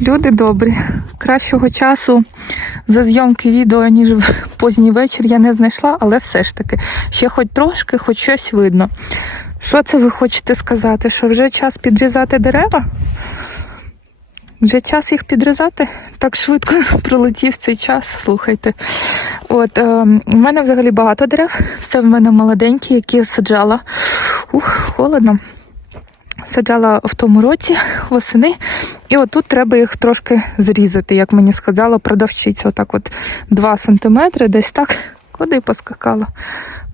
Люди добрі. Кращого часу за зйомки відео, ніж в поздній вечір, я не знайшла, але все ж таки, ще хоч трошки, хоч щось видно. Що це ви хочете сказати? Що вже час підрізати дерева? Вже час їх підрізати? Так швидко пролетів цей час, слухайте. От, е, у мене взагалі багато дерев. Це в мене молоденькі, які я саджала. Ух, холодно. Саджала в тому році восени, і отут треба їх трошки зрізати, як мені сказала продавчиця. Отак от 2 сантиметри, десь так. Куди поскакала?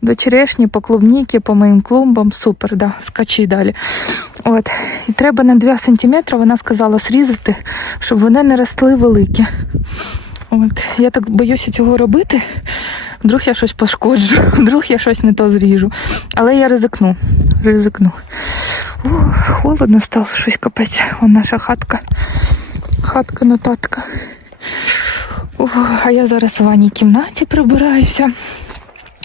До черешні, по клубніки, по моїм клумбам. Супер, да, скачи далі. От. І треба на 2 сантиметри, вона сказала, зрізати, щоб вони не росли великі. От. Я так боюся цього робити. Вдруг я щось пошкоджу, вдруг я щось не то зріжу. Але я ризикну. Ризикну. О, холодно стало щось капець. Вон наша хатка. Хатка нотатка. О, а я зараз в ванній кімнаті прибираюся.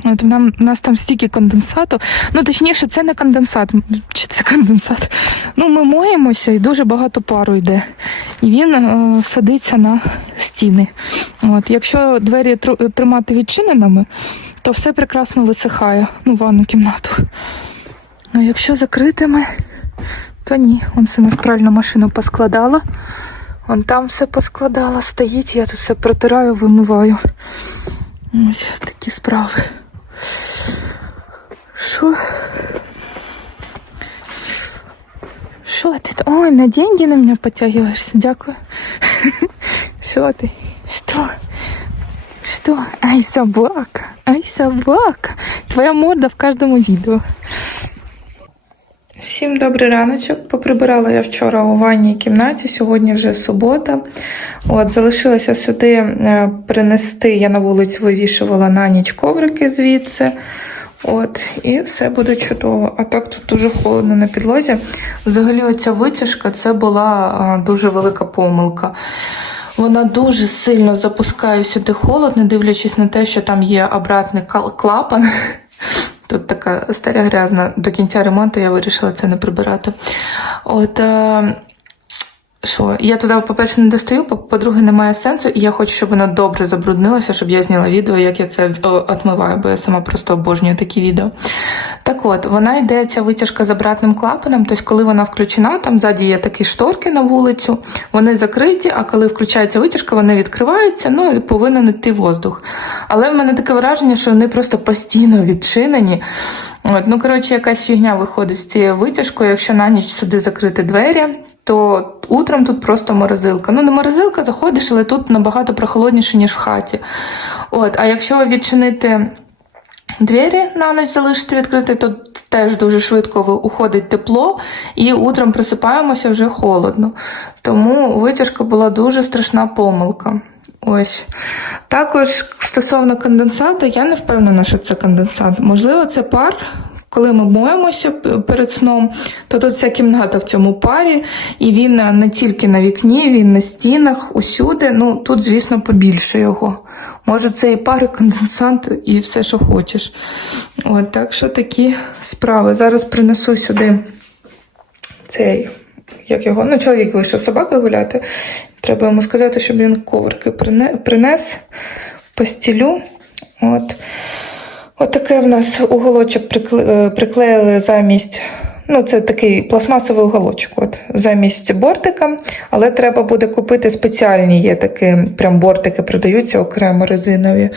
От нам, у нас там стільки конденсату. Ну, точніше, це не конденсат. Чи це конденсат? Ну, ми моємося і дуже багато пару йде. І він е, садиться на стіни. От, якщо двері тримати відчиненими, то все прекрасно висихає. Ну, ванну кімнату. А якщо закритими, то ні. Он на пральну машину поскладала. Вон там все поскладала, стоїть, я тут все протираю, вимиваю. Ось такі справи. Що? Що ти? Ой, на деньги на мене потягиваешься. Дякую. Що ти? Що? Что? Ай, собака. Ай, собака. Твоя морда в каждом відео. Всім добрий раночок. Поприбирала я вчора у ванній кімнаті, сьогодні вже субота. От, залишилося сюди е, принести, я на вулицю вивішувала на ніч коврики звідси. От, і все буде чудово. А так тут дуже холодно на підлозі. Взагалі, оця витяжка це була дуже велика помилка. Вона дуже сильно запускає сюди холод, не дивлячись на те, що там є обратний клапан. Тут така старя грязна. До кінця ремонту я вирішила це не прибирати. От. Е- що, я туди, по-перше, не достаю, по- по-друге, немає сенсу, і я хочу, щоб воно добре забруднилося, щоб я зняла відео, як я це отмиваю, бо я сама просто обожнюю такі відео. Так от, вона йде ця витяжка з обратним клапаном, тобто, коли вона включена, там ззаді є такі шторки на вулицю, вони закриті, а коли включається витяжка, вони відкриваються, ну і повинен йти воздух. Але в мене таке враження, що вони просто постійно відчинені. От, ну, коротше, якась фігня виходить з цією витяжкою, якщо на ніч сюди закрити двері то утром тут просто морозилка. Ну, не морозилка, заходиш, але тут набагато прохолодніше, ніж в хаті. От, а якщо відчинити двері на ніч залишити відкрити, то теж дуже швидко уходить тепло, і утром просипаємося вже холодно. Тому витяжка була дуже страшна помилка. Ось. Також стосовно конденсату, я не впевнена, що це конденсат. Можливо, це пар. Коли ми моємося перед сном, то тут вся кімната в цьому парі, і він е, не тільки на вікні, він на стінах, усюди. Ну тут, звісно, побільше його. Може, це і пар, і конденсант, і все, що хочеш. От так що такі справи. Зараз принесу сюди цей, як його, ну, чоловік вийшов собакою гуляти. Треба йому сказати, щоб він коврики принес, постілю. От. От таке в нас уголочок е, приклеїли замість. Ну, це такий пластмасовий уголочок, от, замість бортика, але треба буде купити спеціальні, є такі прям бортики, продаються окремо резинові.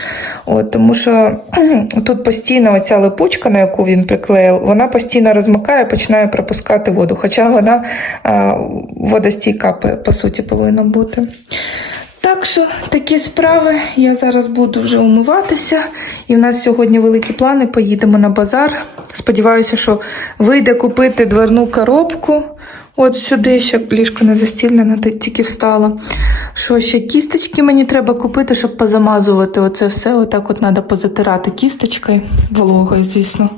От, тому що тут постійно оця липучка, на яку він приклеїв, вона постійно розмикає, починає пропускати воду. Хоча вона водостійка, по суті, повинна бути. Так що такі справи. Я зараз буду вже умиватися. І в нас сьогодні великі плани. Поїдемо на базар. Сподіваюся, що вийде купити дверну коробку. От сюди ще ліжко не застільнено, тільки встала. Що ще кісточки мені треба купити, щоб позамазувати оце все. Отак от треба позатирати кісточкою, вологою, звісно.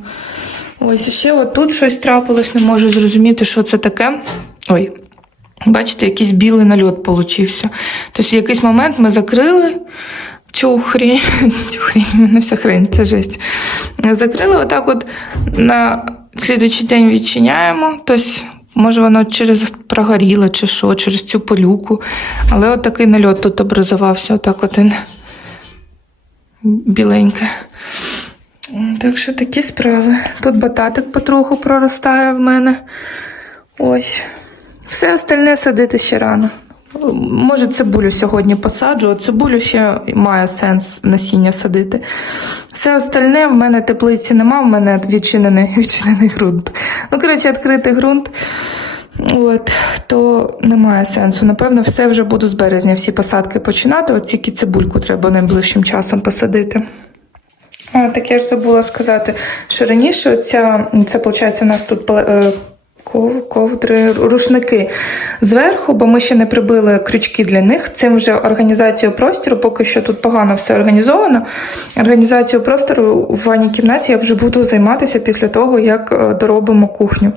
Ось ще от тут щось трапилось, не можу зрозуміти, що це таке. Ой, Бачите, якийсь білий нальот получився. Тобто в якийсь момент ми закрили цю хрень, цю хрень, в мене вся хрень, це жесть. Закрили отак от на слідуючий день відчиняємо. Тобто Може, воно через прогоріло чи що, через цю полюку. Але от такий нальот тут образувався, отак от він біленьке. Так що такі справи. Тут бататик потроху проростає в мене. Ось. Все остальне садити ще рано. Може, цибулю сьогодні посаджу, а цибулю ще має сенс насіння садити. Все остальне в мене теплиці нема, в мене відчинений, відчинений ґрунт. Ну, коротше, відкритий ґрунт. От, то немає сенсу. Напевно, все вже буду з березня всі посадки починати. От тільки цибульку треба найближчим часом посадити. А, так я ж забула сказати, що раніше оця, це, виходить, у нас тут е, ков- ковдри, рушники зверху, бо ми ще не прибили крючки для них. Цим вже організацію простору, поки що тут погано все організовано. Організацію простору в ванній кімнаті я вже буду займатися після того, як е, доробимо кухню.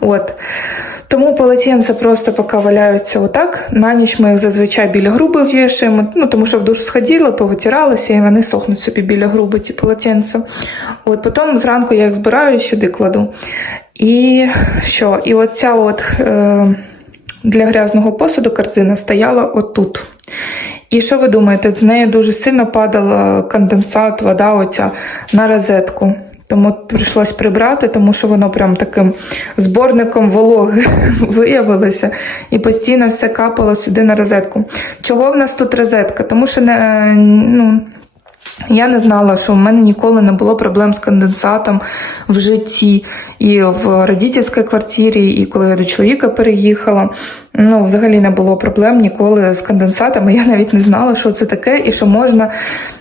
От. Тому полотенця просто поки валяються отак. На ніч ми їх зазвичай біля груби вішаємо, ну тому що в душ сходили, повитиралися, і вони сохнуть собі біля груби, ті полотенця. От потім зранку я їх збираю і сюди кладу. І що? І оця от е, для грязного посуду корзина стояла отут. І що ви думаєте, з неї дуже сильно падала конденсат, вода оця на розетку. Тому прийшлось прибрати, тому що воно прям таким зборником вологи виявилося, і постійно все капало сюди на розетку. Чого в нас тут розетка? Тому що не, ну, я не знала, що в мене ніколи не було проблем з конденсатом в житті. І в родительській квартирі, і коли я до чоловіка переїхала. Ну, взагалі не було проблем ніколи з конденсатом. Я навіть не знала, що це таке, і що можна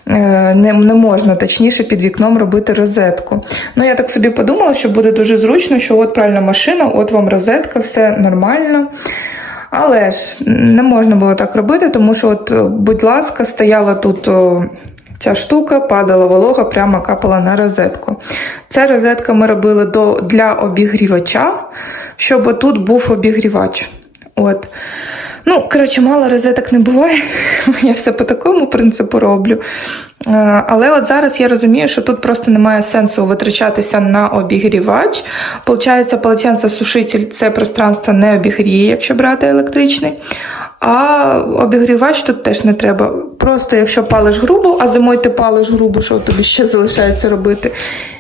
е, не, не можна точніше під вікном робити розетку. Ну, я так собі подумала, що буде дуже зручно, що от пральна машина, от вам розетка, все нормально. Але ж не можна було так робити, тому що, от, будь ласка, стояла тут. Ця штука падала волога, прямо капала на розетку. Ця розетка ми робили до, для обігрівача, щоб тут був обігрівач. От. Ну, коротше, мало розеток не буває. Я все по такому принципу роблю. Е, Але от зараз я розумію, що тут просто немає сенсу витрачатися на обігрівач. Получається, полотенцесушитель це пространство не обігріє, якщо брати електричний. А обігрівач тут теж не треба. Просто якщо палиш грубу, а зимою ти палиш грубу, що тобі ще залишається робити,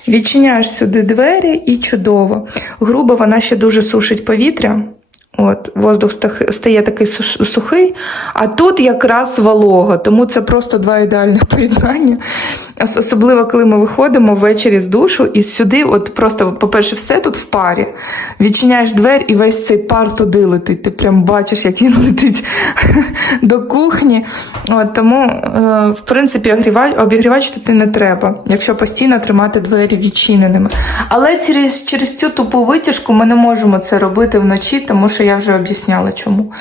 відчиняєш сюди двері і чудово. Груба вона ще дуже сушить повітря. От, воздух стає такий сухий, а тут якраз волога, тому це просто два ідеальних поєднання. Ос- Особливо, коли ми виходимо ввечері з душу, і сюди, от просто, по-перше, все тут в парі. Відчиняєш двері, і весь цей пар туди летить. Ти прям бачиш, як він летить до кухні. От, тому, е, в принципі, обігрівач, тут і не треба, якщо постійно тримати двері відчиненими. Але через, через цю тупу витяжку ми не можемо це робити вночі, тому що я вже об'ясняла чому.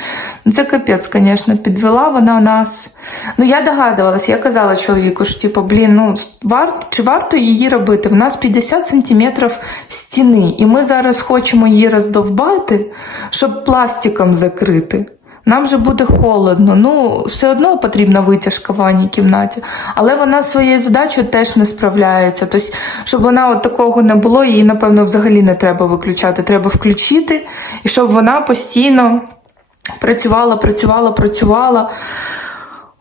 Ну, це капець, звісно, підвела вона нас. Ну, я догадувалася, я казала чоловіку, що типу, блін, ну вар... чи варто її робити? В нас 50 сантиметрів стіни, і ми зараз хочемо її роздовбати, щоб пластиком закрити. Нам же буде холодно. Ну, все одно потрібна витяжка в ванній кімнаті, але вона своєю задачею теж не справляється. Тобто, щоб вона от такого не було, її, напевно, взагалі не треба виключати. Треба включити, і щоб вона постійно працювала, працювала, працювала.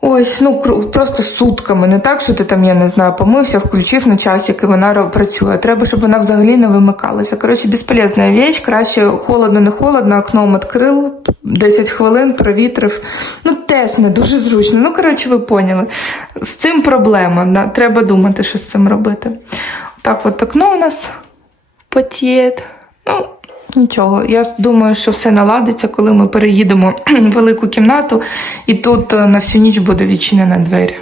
Ось, ну просто сутками. Не так, що ти там, я не знаю, помився, включив на часик і вона працює. Треба, щоб вона взагалі не вимикалася. Коротше, безполезна віч, краще холодно, не холодно, окном відкрив, 10 хвилин провітрив. Ну, теж не дуже зручно. Ну, коротше, ви поняли. З цим проблема. Треба думати, що з цим робити. Так, от окно у нас потіє. Ну, Нічого, я думаю, що все наладиться, коли ми переїдемо в велику кімнату, і тут е, на всю ніч буде відчинена двері.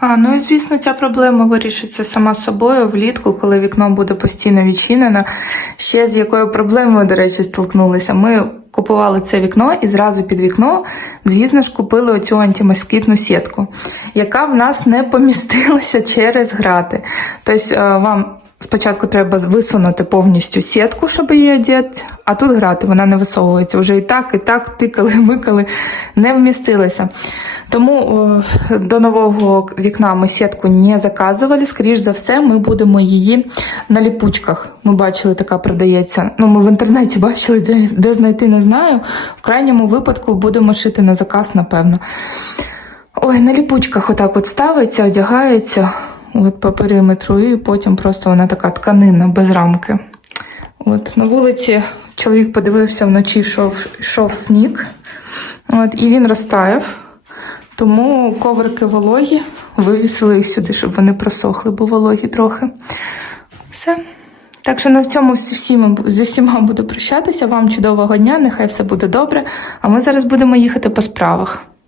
А, ну і звісно, ця проблема вирішиться сама собою влітку, коли вікно буде постійно відчинено. Ще з якою проблемою, до речі, столкнулися. Ми купували це вікно і зразу під вікно, звісно ж, купили оцю антимоскітну сітку, яка в нас не помістилася через грати. Тобто, е, вам Спочатку треба висунути повністю сітку, щоб її одягти, а тут грати, вона не висовується. Вже і так, і так тикали, микали, не вмістилася. Тому до нового вікна ми сітку не заказували. Скоріш за все, ми будемо її на ліпучках. Ми бачили, така продається. Ну, ми в інтернеті бачили, де, де знайти не знаю. В крайньому випадку будемо шити на заказ, напевно. Ой, на ліпучках отак от ставиться, одягається от по периметру, і потім просто вона така тканина без рамки. От на вулиці чоловік подивився вночі, йшов, йшов сніг, от, і він розтаяв. Тому коврики вологі, вивісили їх сюди, щоб вони просохли, бо вологі трохи. Все. Так що на цьому всіма, зі всіма буду прощатися. Вам чудового дня, нехай все буде добре. А ми зараз будемо їхати по справах.